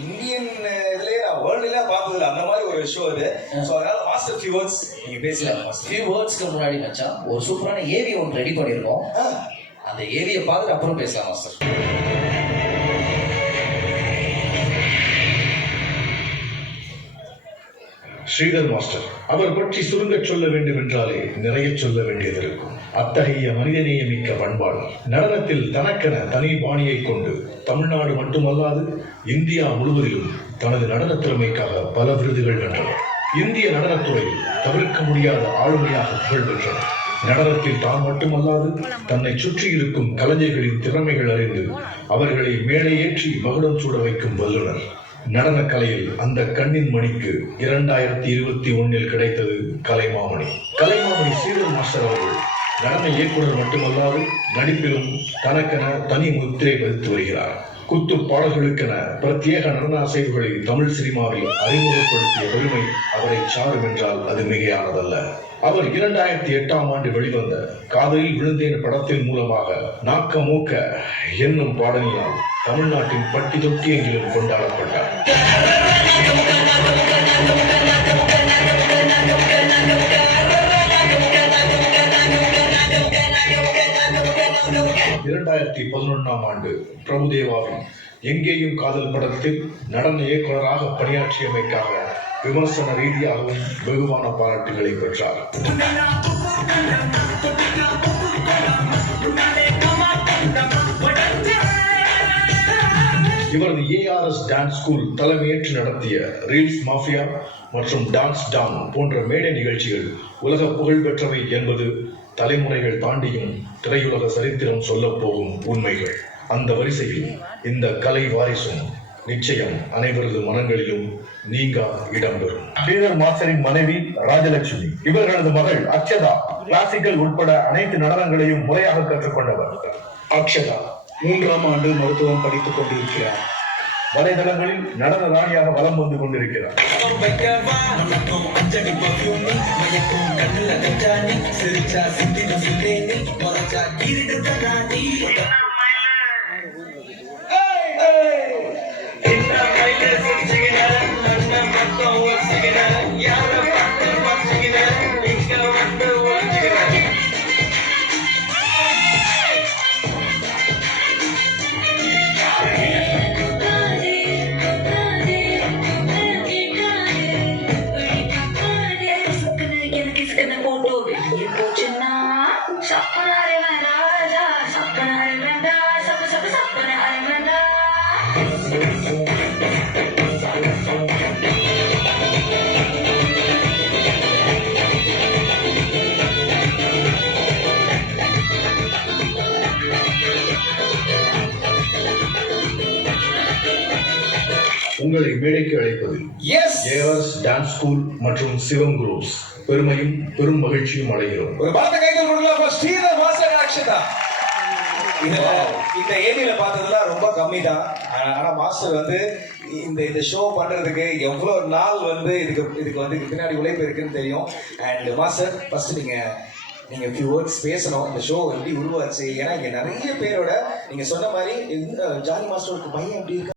Indian இதுலயே நான் வேர்ல்டுல பார்த்ததில்ல அந்த மாதிரி ஒரு ஷோ இது ஸோ அதனால மாஸ்டர் ஃபியூ வேர்ட்ஸ் நீங்க பேசலாம் ஃபியூ வேர்ட்ஸ்க்கு முன்னாடி மச்சான் ஒரு சூப்பரான ஏவி ஒன்று ரெடி பண்ணியிருக்கோம். அந்த ஏவியை பார்த்துட்டு அப்புறம் பேசலாம் மாஸ்டர் ஸ்ரீதர் மாஸ்டர் அவர் பற்றி சுருங்கச் சொல்ல வேண்டும் என்றாலே நிறைய சொல்ல வேண்டியது இருக்கும் அத்தகைய மனிதநேயமிக்க பண்பாளர் நடனத்தில் தனக்கென தனி பாணியை கொண்டு தமிழ்நாடு மட்டுமல்லாது இந்தியா முழுவதிலும் தனது நடன திறமைக்காக பல விருதுகள் வென்றனர் இந்திய நடனத்துறையில் தவிர்க்க முடியாத ஆளுமையாக புகழ் பெற்றனர் நடனத்தில் தான் மட்டுமல்லாது தன்னை சுற்றி இருக்கும் கலைஞர்களின் திறமைகள் அறிந்து அவர்களை மேலே ஏற்றி மகுடம் சூட வைக்கும் வல்லுனர் நடன கலையில் அந்த கண்ணின் மணிக்கு இரண்டாயிரத்தி இருபத்தி ஒன்னில் கிடைத்தது கலைமாமணி. கலைமாமணி சீரல் மாஸ்டர் அவர்கள். நடன இயக்குனர் மட்டுமல்லாது நடிப்பிலும் தனக்கென தனி முத்திரை பதித்து வருகிறார். குத்து பாடல்களுக்கென பிரத்யேக நடன அசைவுகளை தமிழ் சினிமாவில் அறிமுகப்படுத்திய பெருமை அவரை சாரும் என்றால் அது மிகையானதல்ல. அவர் இரண்டாயிரத்தி எட்டாம் ஆண்டு வெளிவந்த காதலில் விழுந்தேன் படத்தின் மூலமாக நாக்க மூக்க என்னும் பாடலினால் தமிழ்நாட்டின் பட்டி தொட்டி எங்கிலும் கொண்டாடப்பட்டார். இரண்டாயிரத்தி பதினொன்றாம் ஆண்டு பிரபுதேவாவின் எங்கேயும் காதல் படத்தில் நடன இயக்குனராக பணியாற்றியமைக்காக விமர்சன ரீதியாகவும் வெகுவான பாராட்டுகளை பெற்றார். இவரது ஏஆர்எஸ் டான்ஸ் ஸ்கூல் தலைமையேற்று நடத்திய ரீல்ஸ் மாஃபியா மற்றும் டான்ஸ் டான் போன்ற மேடை நிகழ்ச்சிகள் உலக புகழ் பெற்றவை என்பது தலைமுறைகள் தாண்டியும் திரையுலக சரித்திரம் சொல்லப் போகும் உண்மைகள். அந்த வரிசையில் இந்த கலை வாரிசும் நிச்சயம் அனைவரது மனங்களிலும் நீங்கா இடம்பெறும். ஸ்ரீதர் மாஸ்டரின் மனைவி ராஜலட்சுமி. இவர்களது மகள் அக்ஷதா. கிளாசிக்கல் உட்பட அனைத்து நடனங்களையும் முறையாக கற்றுக்கொண்டவர். அக்ஷதா மூன்றாம் ஆண்டு மருத்துவம் படித்துக் கொண்டிருக்கிறார். வலைதளங்களில் நடன ராணியாக வலம் வந்து கொண்டிருக்கிறார். சப்பனாரே உங்களை மேடைக்கு அழைப்பதில் எஸ் ஏஆர்எஸ் டான்ஸ் ஸ்கூல் மற்றும் சிவம் குரூப்ஸ் பெருமையும் பெரும் மகிழ்ச்சியும் அடைகிறோம். ஒரு பலத்த கைகள் கொடுக்கலாம் ஸ்ரீதர் அக்ஷதா. இதுல இந்த ஏரியில பார்த்ததுலாம் ரொம்ப கம்மி தான் ஆனா மாஸ்டர் வந்து இந்த இந்த ஷோ பண்றதுக்கு எவ்வளவு நாள் வந்து இதுக்கு இதுக்கு வந்து இதுக்கு பின்னாடி உழைப்பு இருக்குன்னு தெரியும். அண்ட் மாஸ்டர் ஃபர்ஸ்ட் நீங்க நீங்க ஃபியூ வேர்ட்ஸ் பேசணும். இந்த ஷோ எப்படி உருவாச்சு. ஏன்னா இங்க நிறைய பேரோட நீங்க சொன்ன மாதிரி இந்த ஜானி மாஸ்டருக்கு பையன் எப்படி இருக்கு?